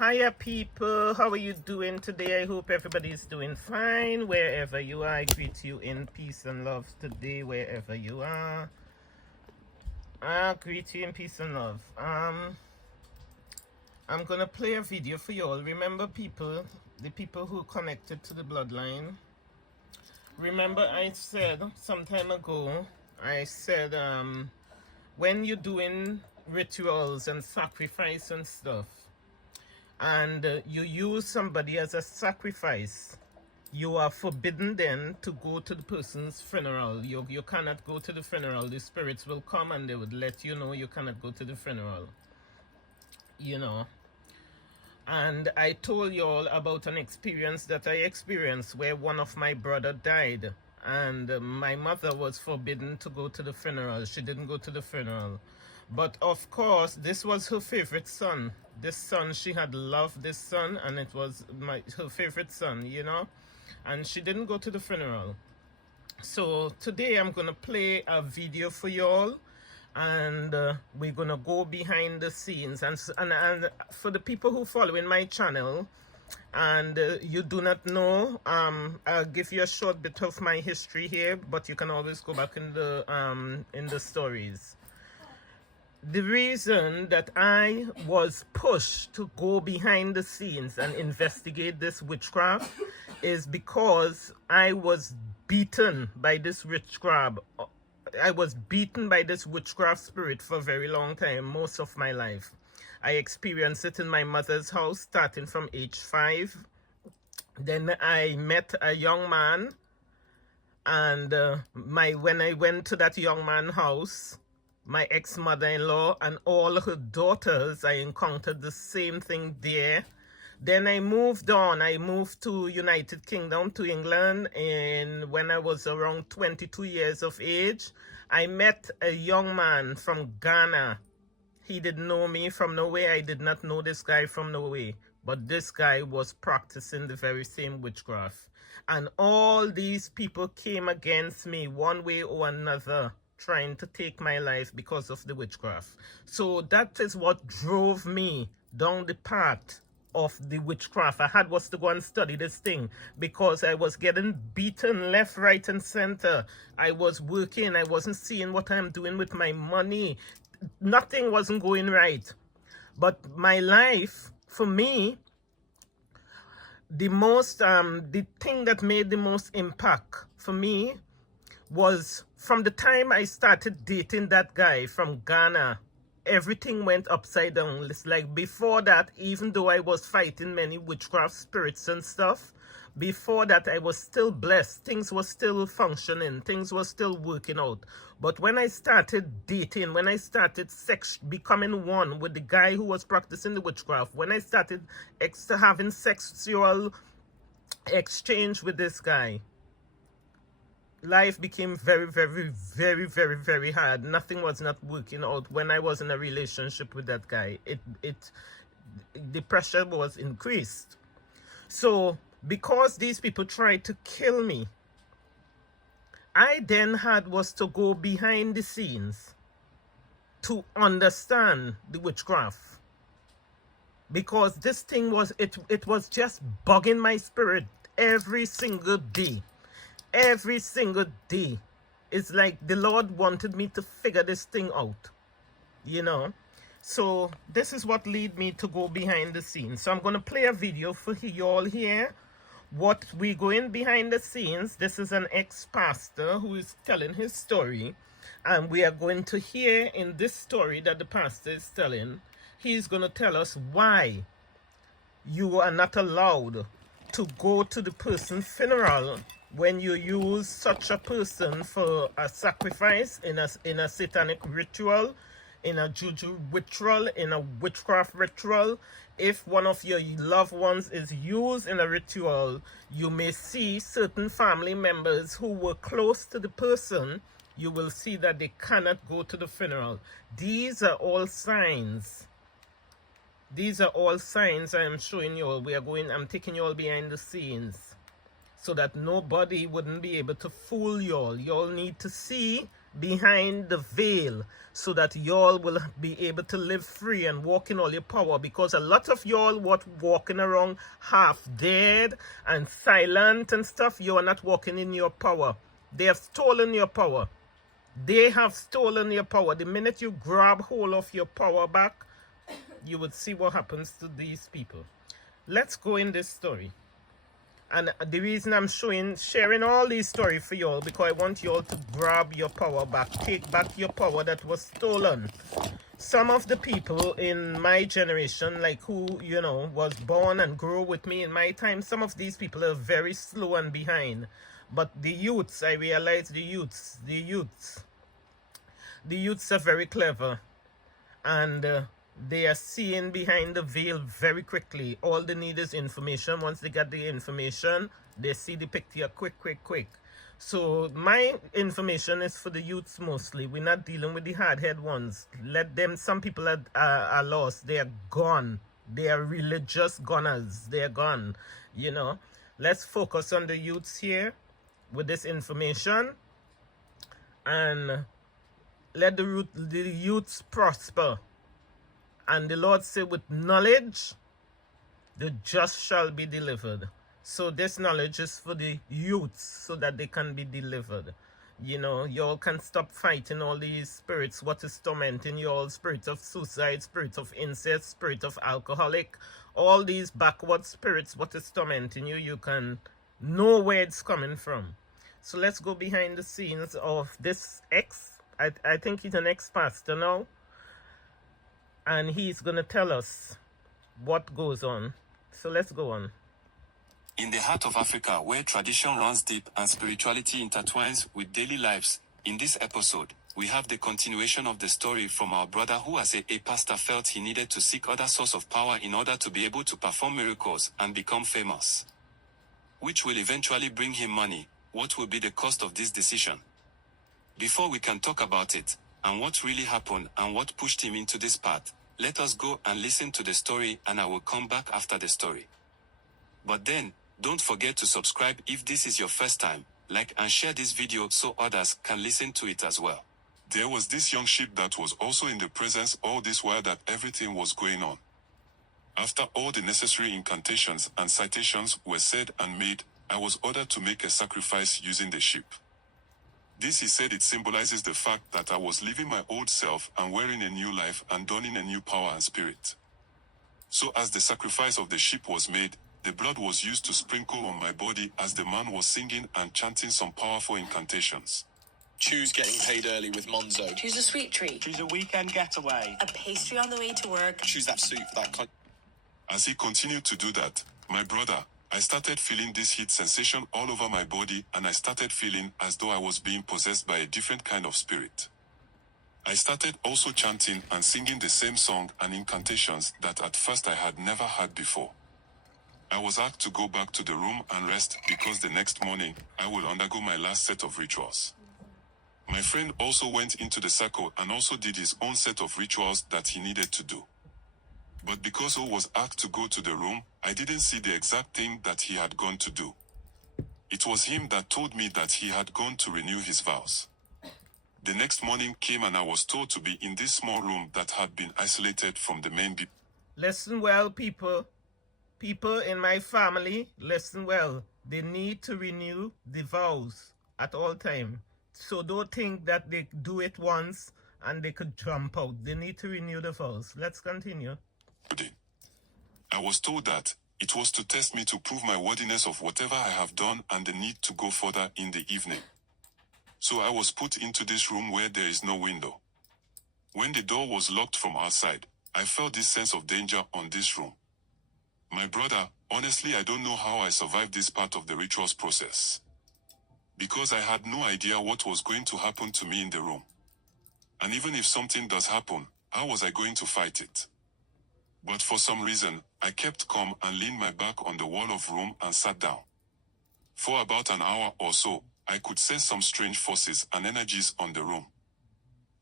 Hiya people, how are you doing today? I hope everybody's doing fine wherever you are. I greet you in peace and love today wherever you are. I greet you in peace and love. I'm gonna play a video for you all. Remember people, the people who connected to the bloodline. Remember I said some time ago, I said when you're doing rituals and sacrifice and stuff, and you use somebody as a sacrifice, you are forbidden then to go to the person's funeral. You cannot go to the funeral. The spirits will come and they would let you know you cannot go to the funeral. You know. And I told you all about an experience that I experienced where one of my brother died. And my mother was forbidden to go to the funeral. She didn't go to the funeral. But of course, this was her favorite son. This son, she had loved this son, and it was her favorite son, you know. And she didn't go to the funeral. So today I'm gonna play a video for y'all, and we're gonna go behind the scenes. And for the people who follow in my channel, and you do not know, I'll give you a short bit of my history here, but you can always go back in the stories. The reason that I was pushed to go behind the scenes and investigate this witchcraft is because I was beaten by this witchcraft. I was beaten by this witchcraft spirit for a very long time, most of my life. I experienced it in my mother's house starting from age 5. Then I met a young man, and when I went to that young man's house, my ex-mother-in-law and all her daughters, I encountered the same thing there. Then I moved on. I moved to United Kingdom, to England, and when I was around 22 years of age, I met a young man from Ghana. He didn't know me from nowhere. I did not know this guy from nowhere. But this guy was practicing the very same witchcraft. And all these people came against me one way or another, trying to take my life because of the witchcraft. So that is what drove me down the path of the witchcraft. I had was to go and study this thing because I was getting beaten left, right, and center. I was working. I wasn't seeing what I'm doing with my money. Nothing wasn't going right. But my life, for me, the thing that made the most impact for me was from the time I started dating that guy from Ghana. Everything went upside down. It's like before that, even though I was fighting many witchcraft spirits and stuff, before that I was still blessed. Things were still functioning. Things were still working out. But when I started dating, when I started becoming one with the guy who was practicing the witchcraft, when I started having sexual exchange with this guy, life became very, very, very, very, very hard. Nothing was not working out. When I was in a relationship with that guy, the pressure was increased. So because these people tried to kill me, I then was to go behind the scenes to understand the witchcraft, because this thing was it was just bugging my spirit every single day. Every single day. It's like the Lord wanted me to figure this thing out, you know. So this is what led me to go behind the scenes. So I'm going to play a video for you all here. What we're going behind the scenes. This is an ex-pastor who is telling his story. And we are going to hear in this story that the pastor is telling, he's going to tell us why you are not allowed to go to the person's funeral when you use such a person for a sacrifice in a satanic ritual, in a juju ritual, in a witchcraft ritual. If one of your loved ones is used in a ritual, you may see certain family members who were close to the person, you will see that they cannot go to the funeral. These are all signs. These are all signs I am showing you all. I'm taking you all behind the scenes, so that nobody wouldn't be able to fool y'all. Y'all need to see behind the veil so that y'all will be able to live free and walk in all your power, because a lot of y'all what walking around half dead and silent and stuff, you are not walking in your power. They have stolen your power. They have stolen your power. The minute you grab hold of your power back, you would see what happens to these people. Let's go in this story. And the reason I'm sharing all these stories for y'all, because I want y'all to grab your power back. Take back your power that was stolen. Some of the people in my generation, like who, you know, was born and grew with me in my time, some of these people are very slow and behind. But the youths, I realize the youths are very clever. And they are seeing behind the veil very quickly. All they need is information. Once they get the information, they see the picture quick. So my information is for the youths mostly. We're not dealing with the hard-headed ones. Let them. Some people are lost. They are gone. They are religious gunners. They are gone. You know. Let's focus on the youths here with this information, and let the youths prosper. And the Lord said, with knowledge, the just shall be delivered. So this knowledge is for the youths so that they can be delivered. You know, y'all can stop fighting all these spirits. What is tormenting you all? Spirits of suicide, spirits of incest, spirit of alcoholic. All these backward spirits, what is tormenting you, you can know where it's coming from. So let's go behind the scenes of this I think he's an ex-pastor now. And he's going to tell us what goes on. So let's go on. In the heart of Africa, where tradition runs deep and spirituality intertwines with daily lives, in this episode, we have the continuation of the story from our brother who as a pastor felt he needed to seek other source of power in order to be able to perform miracles and become famous, which will eventually bring him money. What will be the cost of this decision? Before we can talk about it, and what really happened and what pushed him into this path, let us go and listen to the story, and I will come back after the story. But then, don't forget to subscribe if this is your first time, like and share this video so others can listen to it as well. There was this young sheep that was also in the presence all this while that everything was going on. After all the necessary incantations and citations were said and made, I was ordered to make a sacrifice using the sheep. This, he said, it symbolizes the fact that I was leaving my old self and wearing a new life and donning a new power and spirit. So as the sacrifice of the sheep was made, the blood was used to sprinkle on my body as the man was singing and chanting some powerful incantations. Choose getting paid early with Monzo. Choose a sweet treat. Choose a weekend getaway. A pastry on the way to work. Choose that suit for that As he continued to do that, my brother, I started feeling this heat sensation all over my body, and I started feeling as though I was being possessed by a different kind of spirit. I started also chanting and singing the same song and incantations that at first I had never heard before. I was asked to go back to the room and rest because the next morning, I would undergo my last set of rituals. My friend also went into the circle and also did his own set of rituals that he needed to do. But because I was asked to go to the room, I didn't see the exact thing that he had gone to do. It was him that told me that he had gone to renew his vows. The next morning came and I was told to be in this small room that had been isolated from the main people. Listen well, people. People in my family, listen well. They need to renew the vows at all time. So don't think that they do it once and they could jump out. They need to renew the vows. Let's continue. I was told that it was to test me to prove my worthiness of whatever I have done and the need to go further in the evening. So I was put into this room where there is no window. When the door was locked from outside, I felt this sense of danger on this room. My brother, honestly, I don't know how I survived this part of the rituals process. Because I had no idea what was going to happen to me in the room. And even if something does happen, how was I going to fight it? But for some reason, I kept calm and leaned my back on the wall of room and sat down. For about an hour or so, I could sense some strange forces and energies on the room.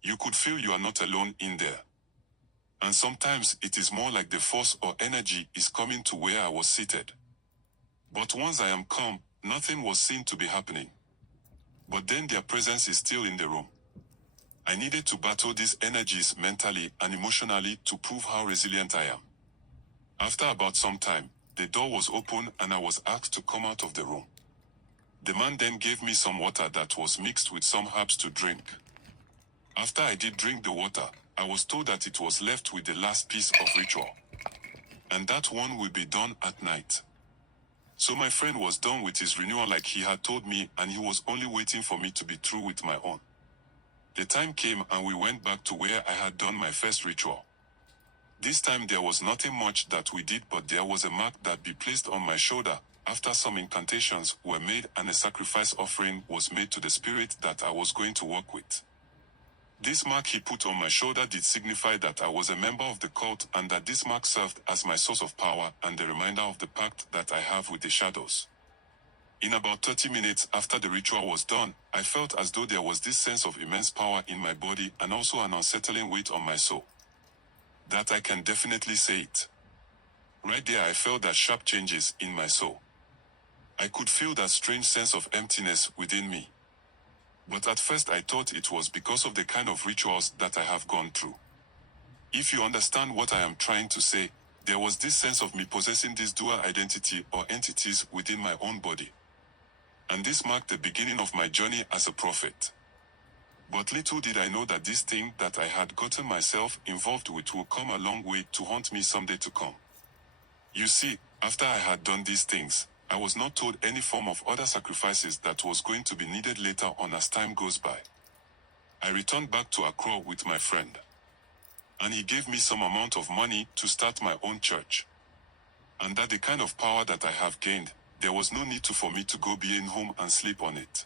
You could feel you are not alone in there. And sometimes it is more like the force or energy is coming to where I was seated. But once I am calm, nothing was seen to be happening. But then their presence is still in the room. I needed to battle these energies mentally and emotionally to prove how resilient I am. After about some time, the door was open and I was asked to come out of the room. The man then gave me some water that was mixed with some herbs to drink. After I did drink the water, I was told that it was left with the last piece of ritual, and that one will be done at night. So my friend was done with his renewal like he had told me, and he was only waiting for me to be through with my own. The time came and we went back to where I had done my first ritual. This time there was nothing much that we did, but there was a mark that be placed on my shoulder after some incantations were made and a sacrifice offering was made to the spirit that I was going to work with. This mark he put on my shoulder did signify that I was a member of the cult, and that this mark served as my source of power and the reminder of the pact that I have with the shadows. In about 30 minutes after the ritual was done, I felt as though there was this sense of immense power in my body and also an unsettling weight on my soul. That I can definitely say it. Right there I felt that sharp changes in my soul. I could feel that strange sense of emptiness within me. But at first I thought it was because of the kind of rituals that I have gone through. If you understand what I am trying to say, there was this sense of me possessing this dual identity or entities within my own body. And this marked the beginning of my journey as a prophet. But little did I know that this thing that I had gotten myself involved with would come a long way to haunt me someday to come. You see, after I had done these things, I was not told any form of other sacrifices that was going to be needed later on as time goes by. I returned back to Accra with my friend, and he gave me some amount of money to start my own church. And that the kind of power that I have gained, there was no need for me to go being home and sleep on it.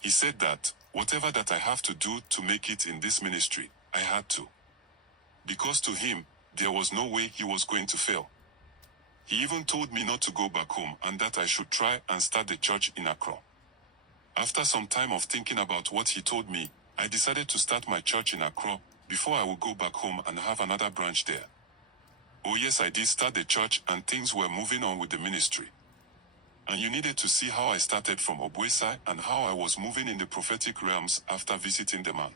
He said that, whatever that I have to do to make it in this ministry, I had to. Because to him, there was no way he was going to fail. He even told me not to go back home and that I should try and start the church in Accra. After some time of thinking about what he told me, I decided to start my church in Accra before I would go back home and have another branch there. Oh yes, I did start the church and things were moving on with the ministry. And you needed to see how I started from Obuesa and how I was moving in the prophetic realms after visiting the man.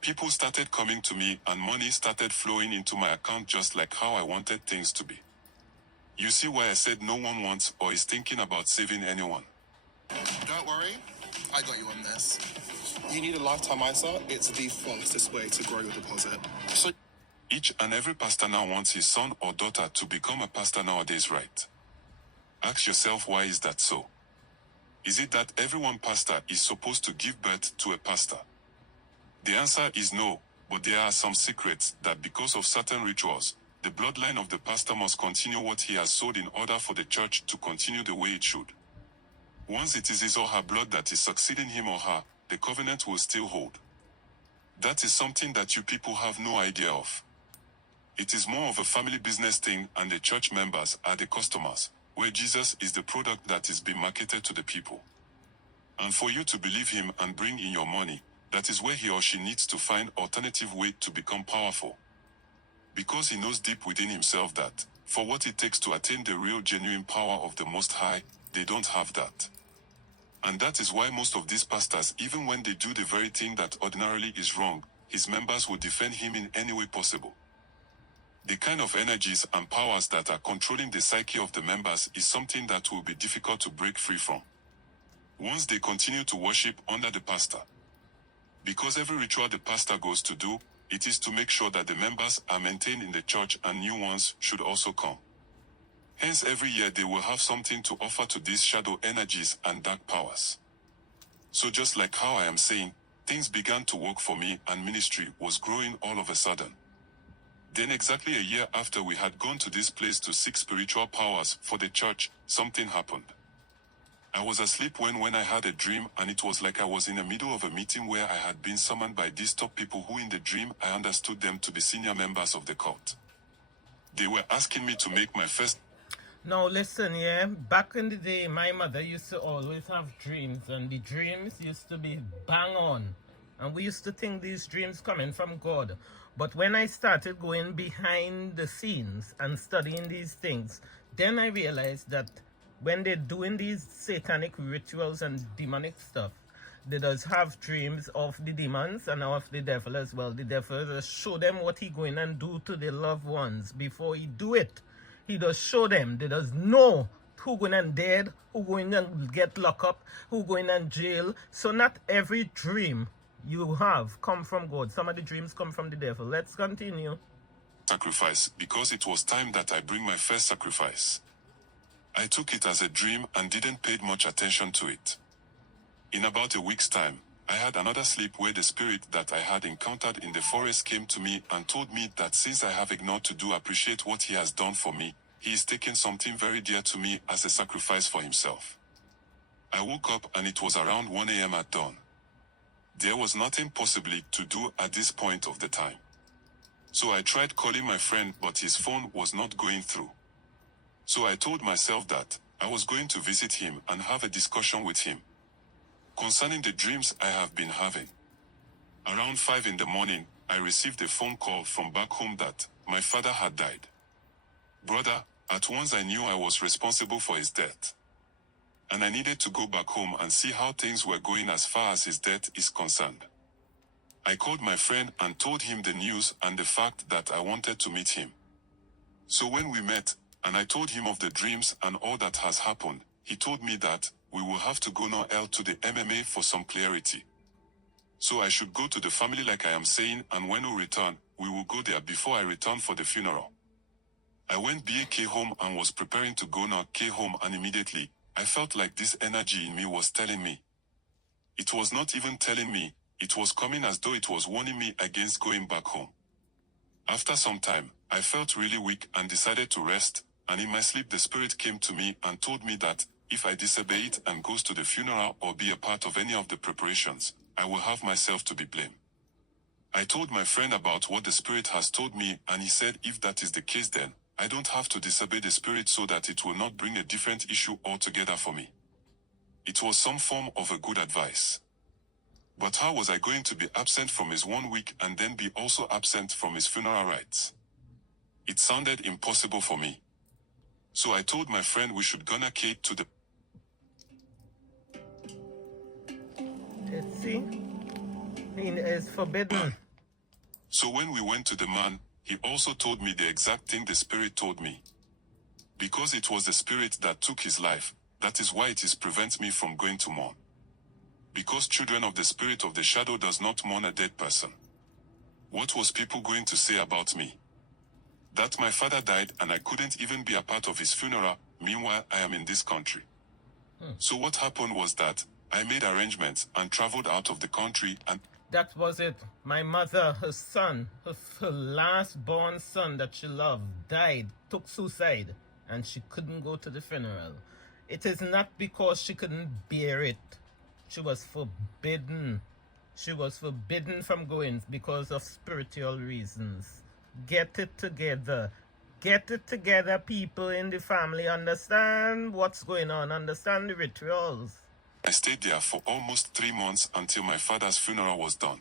People started coming to me and money started flowing into my account just like how I wanted things to be. You see why I said no one wants or is thinking about saving anyone. Don't worry, I got you on this. You need a lifetime ISA, it's the fastest way to grow your deposit. So each and every pastor now wants his son or daughter to become a pastor nowadays, right? Ask yourself, why is that so? Is it that everyone pastor is supposed to give birth to a pastor? The answer is no, but there are some secrets that because of certain rituals, the bloodline of the pastor must continue what he has sowed in order for the church to continue the way it should. Once it is his or her blood that is succeeding him or her, the covenant will still hold. That is something that you people have no idea of. It is more of a family business thing and the church members are the customers, where Jesus is the product that is being marketed to the people. And for you to believe him and bring in your money, that is where he or she needs to find alternative way to become powerful. Because he knows deep within himself that, for what it takes to attain the real genuine power of the Most High, they don't have that. And that is why most of these pastors, even when they do the very thing that ordinarily is wrong, his members will defend him in any way possible. The kind of energies and powers that are controlling the psyche of the members is something that will be difficult to break free from once they continue to worship under the pastor. Because every ritual the pastor goes to do, it is to make sure that the members are maintained in the church and new ones should also come. Hence every year they will have something to offer to these shadow energies and dark powers. So just like how I am saying, things began to work for me and ministry was growing all of a sudden. Then exactly a year after we had gone to this place to seek spiritual powers for the church, something happened. I was asleep when I had a dream, and it was like I was in the middle of a meeting where I had been summoned by these top people who in the dream I understood them to be senior members of the cult. They were asking me to make my first... Now listen, yeah, back in the day, my mother used to always have dreams, and the dreams used to be bang on. And we used to think these dreams coming from God. But when I started going behind the scenes and studying these things, then I realized that when they're doing these satanic rituals and demonic stuff, They does have dreams of the demons and of the devil as well. The devil just show them what he going and do to their loved ones. Before he do it, he does show them. They does know who going and dead, who going and get locked up, who going and jail. So not every dream you have come from God. Some of the dreams come from the devil. Let's continue. Sacrifice, because it was time that I bring my first sacrifice. I took it as a dream and didn't pay much attention to it. In about a week's time, I had another sleep where the spirit that I had encountered in the forest came to me and told me that since I have ignored to do appreciate what he has done for me, he is taking something very dear to me as a sacrifice for himself. I woke up and it was around 1 a.m. at dawn. There was nothing possibly to do at this point of the time. So I tried calling my friend, but his phone was not going through. So I told myself that I was going to visit him and have a discussion with him concerning the dreams I have been having. Around 5 in the morning, I received a phone call from back home that my father had died. Brother, at once I knew I was responsible for his death. And I needed to go back home and see how things were going as far as his death is concerned. I called my friend and told him the news and the fact that I wanted to meet him. So when we met, and I told him of the dreams and all that has happened, he told me that we will have to go now to the MMA for some clarity. So I should go to the family like I am saying, and when we return, we will go there before I return for the funeral. I went back home and was preparing to go now home, and immediately, I felt like this energy in me was telling me. It was not even telling me, it was coming as though it was warning me against going back home. After some time, I felt really weak and decided to rest, and in my sleep the spirit came to me and told me that if I disobey it and goes to the funeral or be a part of any of the preparations, I will have myself to be blamed. I told my friend about what the spirit has told me, and he said if that is the case, then I don't have to disobey the spirit so that it will not bring a different issue altogether for me. It was some form of a good advice. But how was I going to be absent from his 1 week and then be also absent from his funeral rites? It sounded impossible for me. So I told my friend we should gonna Kate to the... Let's see. It is forbidden. So when we went to the man, he also told me the exact thing the spirit told me. Because it was the spirit that took his life, that is why it is prevents me from going to mourn. Because children of the spirit of the shadow does not mourn a dead person. What was people going to say about me? That my father died and I couldn't even be a part of his funeral, meanwhile I am in this country. So what happened was that I made arrangements and traveled out of the country, and That was it. My mother, her son, her last born son that she loved, died, took suicide, and she couldn't go to the funeral. It is not because she couldn't bear it. She was forbidden. She was forbidden from going because of spiritual reasons. Get it together. Get it together, people in the family. Understand what's going on. Understand the rituals. I stayed there for almost 3 months until my father's funeral was done.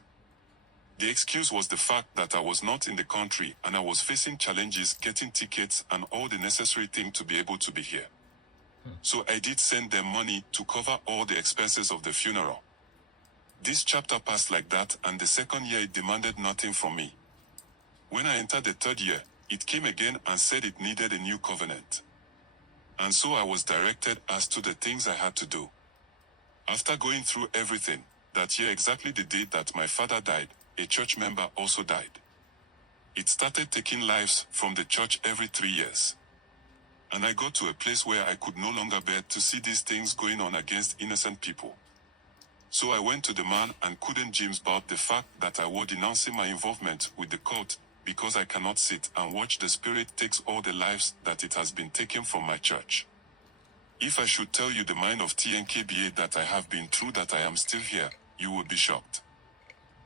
The excuse was the fact that I was not in the country and I was facing challenges getting tickets and all the necessary things to be able to be here. So I did send them money to cover all the expenses of the funeral. This chapter passed like that, and the second year it demanded nothing from me. When I entered the third year, it came again and said it needed a new covenant. And so I was directed as to the things I had to do. After going through everything, that year exactly the day that my father died, a church member also died. It started taking lives from the church every 3 years. And I got to a place where I could no longer bear to see these things going on against innocent people. So I went to the man and couldn't James about the fact that I was denouncing my involvement with the cult, because I cannot sit and watch the spirit takes all the lives that it has been taken from my church. If I should tell you the mind of TNKBA that I have been through, that I am still here, you would be shocked.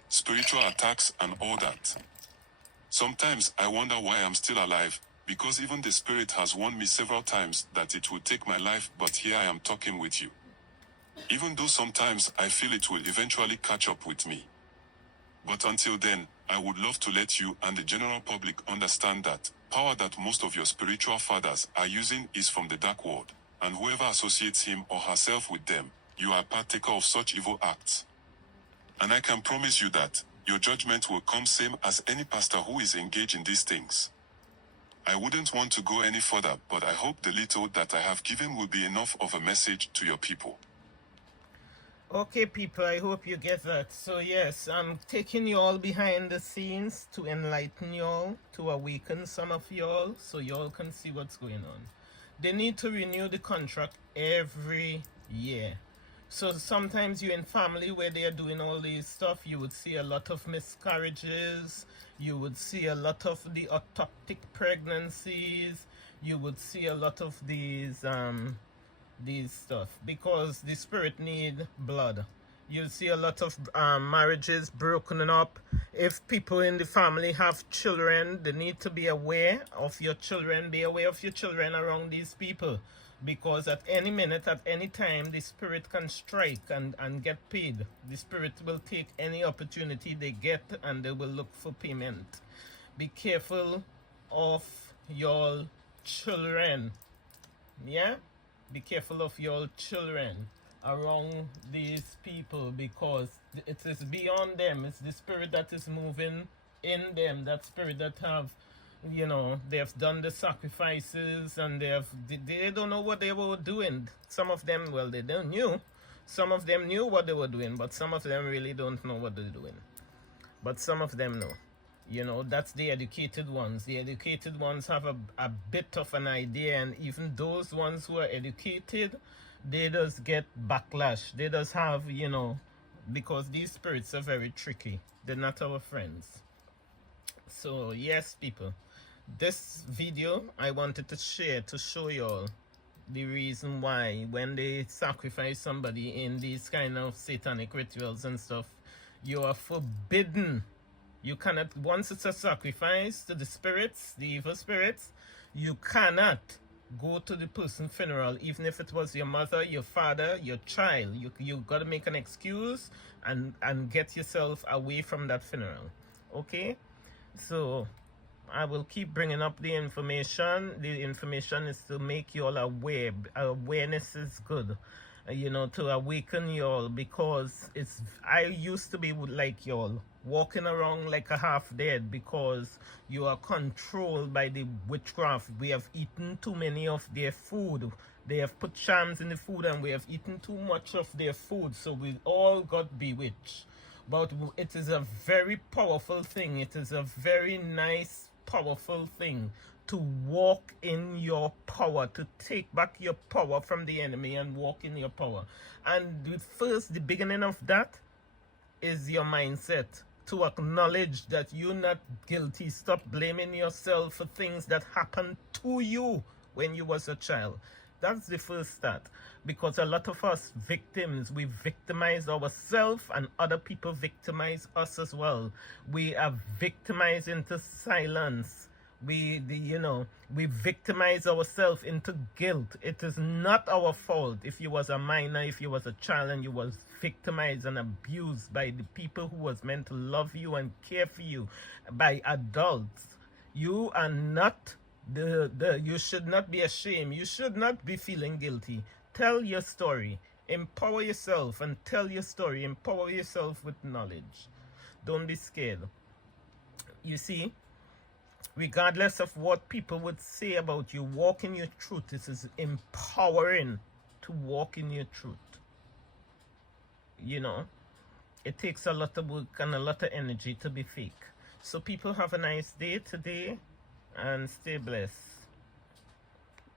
Spiritual attacks and all that. Sometimes I wonder why I'm still alive, because even the spirit has warned me several times that it will take my life, but here I am talking with you. Even though sometimes I feel it will eventually catch up with me. But until then, I would love to let you and the general public understand that power that most of your spiritual fathers are using is from the dark world, and whoever associates him or herself with them you are partaker of such evil acts. And I can promise you that your judgment will come same as any pastor who is engaged in these things. I wouldn't want to go any further, but I hope the little that I have given will be enough of a message to your people. Okay, people, I hope you get that. So yes, I'm taking you all behind the scenes to enlighten you all, to awaken some of you all, so you all can see what's going on. They need to renew the contract every year. So sometimes you're in family where they are doing all these stuff, you would see a lot of miscarriages, you would see a lot of the ectopic pregnancies, you would see a lot of these stuff, because the spirit need blood. You see a lot of marriages broken up. If people in the family have children, they need to be aware of your children. Be aware of your children around these people, because at any minute, at any time, the spirit can strike and get paid. The spirit will take any opportunity they get and they will look for payment. Be careful of your children. Yeah? Be careful of your children around these people, because it is beyond them. It's the spirit that is moving in them, that spirit that have, you know, they have done the sacrifices and they don't know what they were doing. Some of them, well, they don't knew. Some of them knew what they were doing, but some of them really don't know what they're doing. But some of them know. You know, that's the educated ones. The educated ones have a bit of an idea, and even those ones who are educated, they just get backlash. They just have, you know, because these spirits are very tricky. They're not our friends. So yes, people, this video I wanted to share to show you all the reason why when they sacrifice somebody in these kind of satanic rituals and stuff, you are forbidden. You cannot, once it's a sacrifice to the spirits, the evil spirits, you cannot go to the person's funeral, even if it was your mother, your father, your child. You got to make an excuse and get yourself away from that funeral. Okay? So I will keep bringing up the information. The information is to make you all aware. Awareness is good, you know, to awaken you all, because I used to be like y'all, walking around like a half dead, because you are controlled by the witchcraft. We have eaten too many of their food. They have put charms in the food, and we have eaten too much of their food, so we all got bewitched. But it is a very powerful thing. It is a very nice, powerful thing to walk in your power, to take back your power from the enemy and walk in your power. And the beginning of that is your mindset, to acknowledge that you're not guilty. Stop blaming yourself for things that happened to you when you was a child. That's the first start, because a lot of us victims, we victimize ourselves, and other people victimize us as well. We are victimized into silence. We victimize ourselves into guilt. It is not our fault. If you was a minor, if you was a child and you was victimized and abused by the people who was meant to love you and care for you, by adults, you are not you should not be ashamed. You should not be feeling guilty. Tell your story. Empower yourself and tell your story. Empower yourself with knowledge. Don't be scared. You see, regardless of what people would say about you, walk in your truth. This is empowering to walk in your truth. You know, it takes a lot of work and a lot of energy to be fake. So people, have a nice day today and stay blessed.